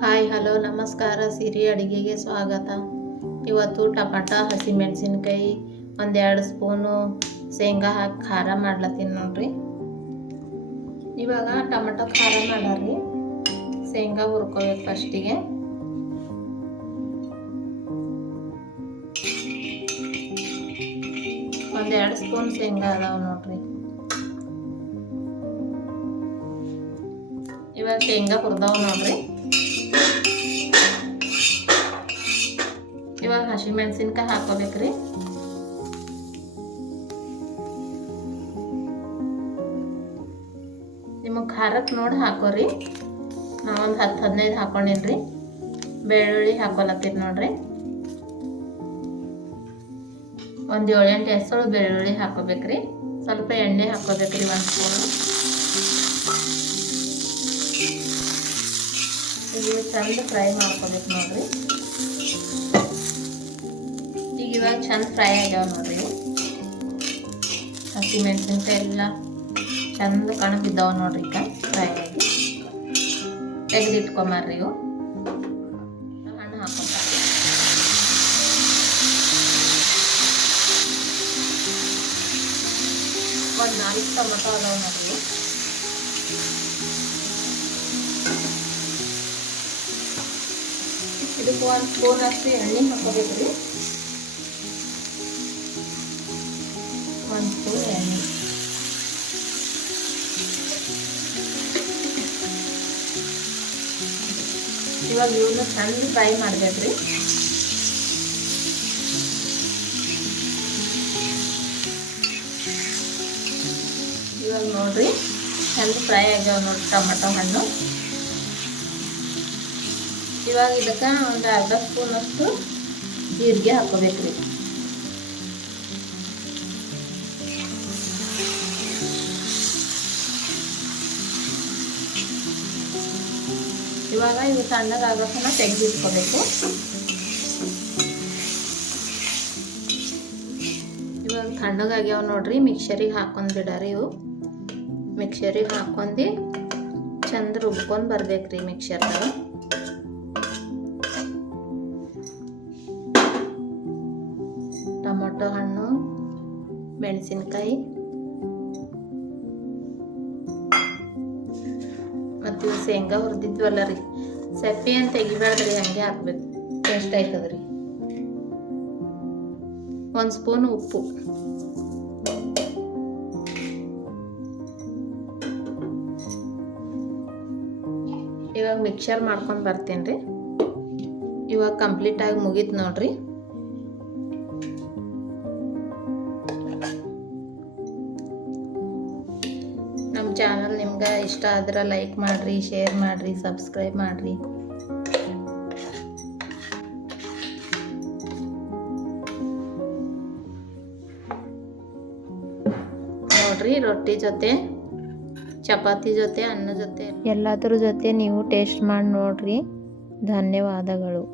Hi, hello, ನಮಸ್ಕಾರ, ಸಿರಿ ಅಡುಗೆಗೆ ಸ್ವಾಗತ. ಇವತ್ತು ಟಮಾಟ ಹಸಿಮೆಣಸಿನ್ಕಾಯಿ ಒಂದೆರಡು ಸ್ಪೂನು ಶೇಂಗಾ ಹಾಕಿ ಖಾರ ಮಾಡ್ಲತ್ತೀನಿ ನೋಡ್ರಿ. ಇವಾಗ ಟೊಮೆಟೊ ಖಾರ ಮಾಡಾರಿ ಶೇಂಗಾ ಹುರ್ಕೋಬೇಕು ಫಸ್ಟಿಗೆ. ಒಂದೆರಡು ಸ್ಪೂನ್ ಶೇಂಗಾ ಅದಾವ ನೋಡ್ರಿ. ಇವಾಗ ಶೇಂಗಾ ಹುರಿದಾವ ನೋಡ್ರಿ. ಹಸಿಮೆಣಸಿನ್ಕಾಯಿ ಹಾಕೋಬೇಕ್ರಿ. ನಿಮಗೆ ಖಾರಕ್ಕೆ ನೋಡಿ ಹಾಕೋರಿ. ನಾವೊಂದು ಹತ್ತು ಹದಿನೈದು ಹಾಕೊಂಡಿನ್ರಿ. ಬೆಳ್ಳುಳ್ಳಿ ಹಾಕೊಲತ್ತೀರಿ ನೋಡ್ರಿ. ಒಂದು ಏಳೆಂಟು ಹೆಸರು ಬೆಳ್ಳುಳ್ಳಿ ಹಾಕೋಬೇಕ್ರಿ. ಸ್ವಲ್ಪ ಎಣ್ಣೆ ಹಾಕೋಬೇಕ್ರಿ ಒಂದು ಸ್ಪೂನು. ಇದು ಚಂದ ಫ್ರೈ ಮಾಡ್ಕೋಬೇಕು ನೋಡ್ರಿ. ಇವಾಗ ಚಂದ ಫ್ರೈ ಆಗ್ಯಾವ ನೋಡ್ರಿ. ಹಸಿ ಮೆಣಸಿನ್ಕಾಯಿ ಎಲ್ಲ ಚಂದ ಕಣ ಬಿದ್ದಾವ ನೋಡ್ರಿ ಈಗ ಫ್ರೈ ಆಗಿ ತೆಗೆದಿಟ್ಕೊಂಬರ್ರಿ ಇವು ಹಣ್ಣು ಹಾಕೊಂತ ಒಂದು ನಾಲ್ಕು ಟೊಮಟೊ ಅದಾವ ನೋಡ್ರಿ. ಇದಕ್ಕೆ ಒಂದು ಸ್ಪೂನ್ ಅಷ್ಟು ಎಣ್ಣೆ ಹಾಕೋಬೇಕ್ರಿ ಇವಾಗ ಇವನ್ನ ಚಂದ ಫ್ರೈ ಮಾಡ್ಬೇಕ್ರಿ. ಇವಾಗ ನೋಡ್ರಿ ಚಂದ ಫ್ರೈ ಆಗ್ಯಾವ ನೋಡ್ರಿ ಟೊಮೆಟೊ ಹಣ್ಣು. ಇವಾಗ ಇದಕ್ಕೆ ಒಂದು ಅರ್ಧ ಸ್ಪೂನ್ ಅಷ್ಟು ಜೀರಿಗೆ ಹಾಕೋಬೇಕ್ರಿ. ಇವಾಗ ಇವು ತಣ್ಣಗಾಗೋತನ ತೆಗೆದಿಟ್ಕೋಬೇಕು. ಇವಾಗ ತಣ್ಣಗಾಗ್ಯಾವ ನೋಡ್ರಿ ಮಿಕ್ಸರಿಗೆ ಹಾಕೊಂಡು ಬಿಡಾರಿ ಇವು. ಮಿಕ್ಸರಿಗೆ ಹಾಕೊಂಡು ಚಂದ ರುಬ್ಕೊಂಡು ಬರ್ಬೇಕ್ರಿ ಮಿಕ್ಸರ್ದಾಗ ಟೊಮೊಟೊ ಹಣ್ಣು, ಮೆಣಸಿನ್ಕಾಯಿ. ಇವು ಶೇಂಗಾ ಹುರಿದಿದ್ವಲ್ಲ ರೀ. ಸಪ್ಪೆ ಅಂತ ತೆಗಿಬಾರ್ದ್ರಿ, ಹಂಗೆ ಹಾಕ್ಬೇಕು. ಟೇಸ್ಟ್ ಆಯ್ತದ್ರಿ. ಒಂದು ಸ್ಪೂನ್ ಉಪ್ಪು. ಇವಾಗ ಮಿಕ್ಸರ್ ಮಾಡ್ಕೊಂಡು ಬರ್ತೀನಿ ರೀ ಇವಾಗ ಕಂಪ್ಲೀಟಾಗಿ ಮುಗೀತು ನೋಡ್ರಿ. ಚಾನಲ್ ನಿಮ್ಗೆ ಇಷ್ಟ ಆದ್ರೆ ಲೈಕ್ ಮಾಡಿರಿ ಶೇರ್ ಮಾಡಿರಿ ಸಬ್ಸ್ಕ್ರೈಬ್ ಮಾಡಿರಿ. ನೋಡ್ರಿ ರೊಟ್ಟಿ ಜೊತೆ, ಚಪಾತಿ ಜೊತೆ, ಅನ್ನ ಜೊತೆ. ಎಲ್ಲದರ ಜೊತೆ ನೀವು ಟೇಸ್ಟ್ ಮಾಡಿ ನೋಡ್ರಿ. ಧನ್ಯವಾದಗಳು.